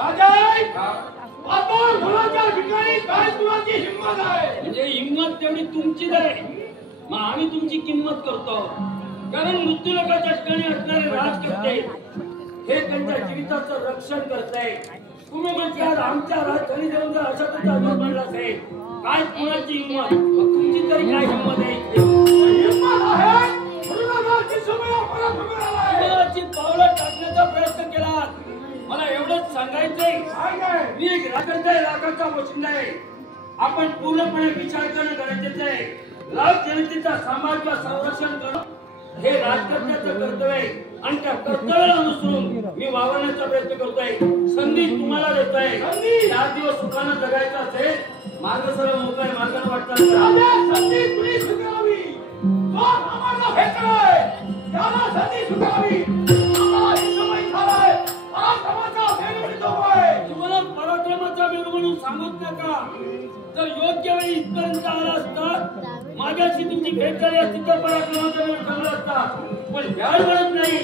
राजाई आता मुलाच्या ठिकाणी काय तुमची हिंमत आहे? म्हणजे हिंमत तेवढी तुमचीच आहे, मग आम्ही तुमची किंमत करतो. कारण मृत्यूलोकाच्या ठिकाणी असणारे राजकर्ते हे त्यांच्या जीविताचं रक्षण करताय. तुम्ही म्हणजे आज आमच्या राजधानी देऊन जर अशा प्रकारचा अनुभव बनला असेल, काय कुणाची हिंमत? मग तुमची तरी काय हिंमत आहे? हिंमत आहे मुलाची समय परत उभे राहिलाय. मुलाची पावलं टाकण्याचा प्रयत्न केला. मला एवढंच सांगायचंय, मी एक राजकर्ता लाखाचा वशिंदा आहे. आपण पूर्णपणे विचार करणं गरजेचं आहे. लाख जनतेचा सामाजिक संरक्षण करणं हे राजकर्त्याचं कर्तव्य आहे आणि त्या कर्तव्याला अनुसरून मी वावरण्याचा प्रयत्न करतोय. संधी तुम्हाला देतोय. 4 दिवस सुखानं जगायचं असेल, मार्ग सरळ मोकळा आहे, मार्गाने वाटतं. संधी तुम्ही स्वीकारावी. तो आम्हाला भेटलाय त्याला संधी स्वीकारावी. आम्हाला ही समय झालाय पराक्रमाचा भेद मिळतोय. तुम्हाला पराक्रमाचा भेद म्हणून सांगत नका. जर योग्य वेळी इथपर्यंत आला असता, माझ्याशी तुमची भेट झाली असती तर पराक्रमाचा भेद ठरला असता. पण भ्याड म्हणत नाही,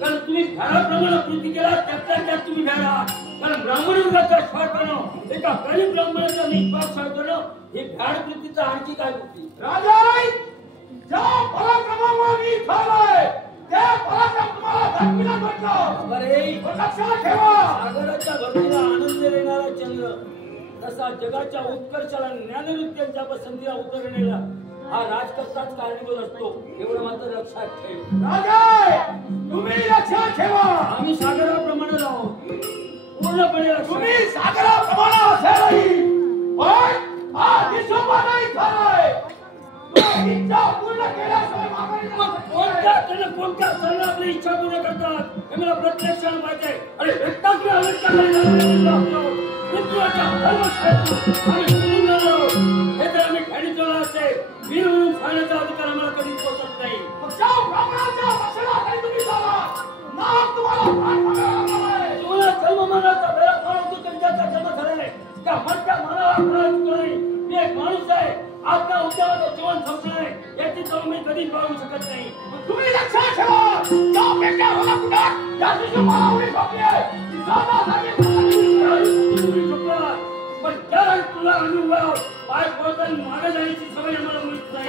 कारण तुम्ही भ्याडाप्रमाणे कृती केला त्यात तुम्ही भ्याड आहात. कारण ब्राह्मणाचा स्वार्थानं एका गरीब ब्राह्मणाचा निष्पाप स्वार्थानं ही भ्याड कृतीचा आणखी काय कृती? राजाई ज्या पराक्रमामुळे मी झालाय त्या पराक्रम तुम्हाला दाखविला म्हटलं. बरे लक्षात ठेवा. सागराच्या भरतीला आनंद देणारा चंद्र तसा जगाच्या उत्कर्षाला ज्ञानवृत्त्यांच्या पसंतीला उतरण्याला हा राजकर्ताच कारणीभूत असतो. एवढं मात्र लक्षात ठेव. राजाई तुम्ही लक्षात ठेवा. आम्ही सागराप्रमाणे आहोत, पूर्णपणे तुम्ही सागराप्रमाणे असेलही पण हा विश्वमा नाही झालाय. इच्छा पूर्ण केल्याशिवाय माघारी कोणत्या सणाला आपली इच्छा पूर्ण करतात हे मला प्रत्यक्षाने माहिती आहे. अरे व्यक्ताची अवस्था हे जर आम्ही खाली ठेवला असते, वीर म्हणून सांगण्याचा अधिकार आम्हाला कधीच पोचत नाही. तुम्हाला जन्ममानाचा वेळा मानवतो त्यांच्याचा जन्म झालाय. त्या म्हणत्या मानाला नाही. मी एक माणूस आहे. आपल्या उद्योगाचं जीवन संपलं आहे याची चव मी कधीच पाहू शकत नाही. तुम्ही लक्षात ठेवा. त्या पेट्या होला कुठं या दिवशी मला उडी झोपली आहे. पण त्या तुला अनुभव पाय पडताना मागे जाण्याची सवय आम्हाला मिळत नाही.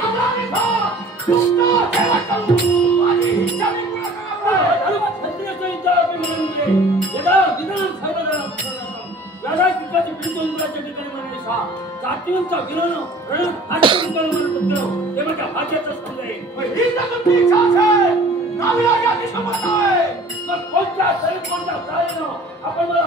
जातींचा विरोध रणत आश्चर्य ते माझ्या भाग्याचं समजाय. कोणत्या तरी कोणत्या आपण मला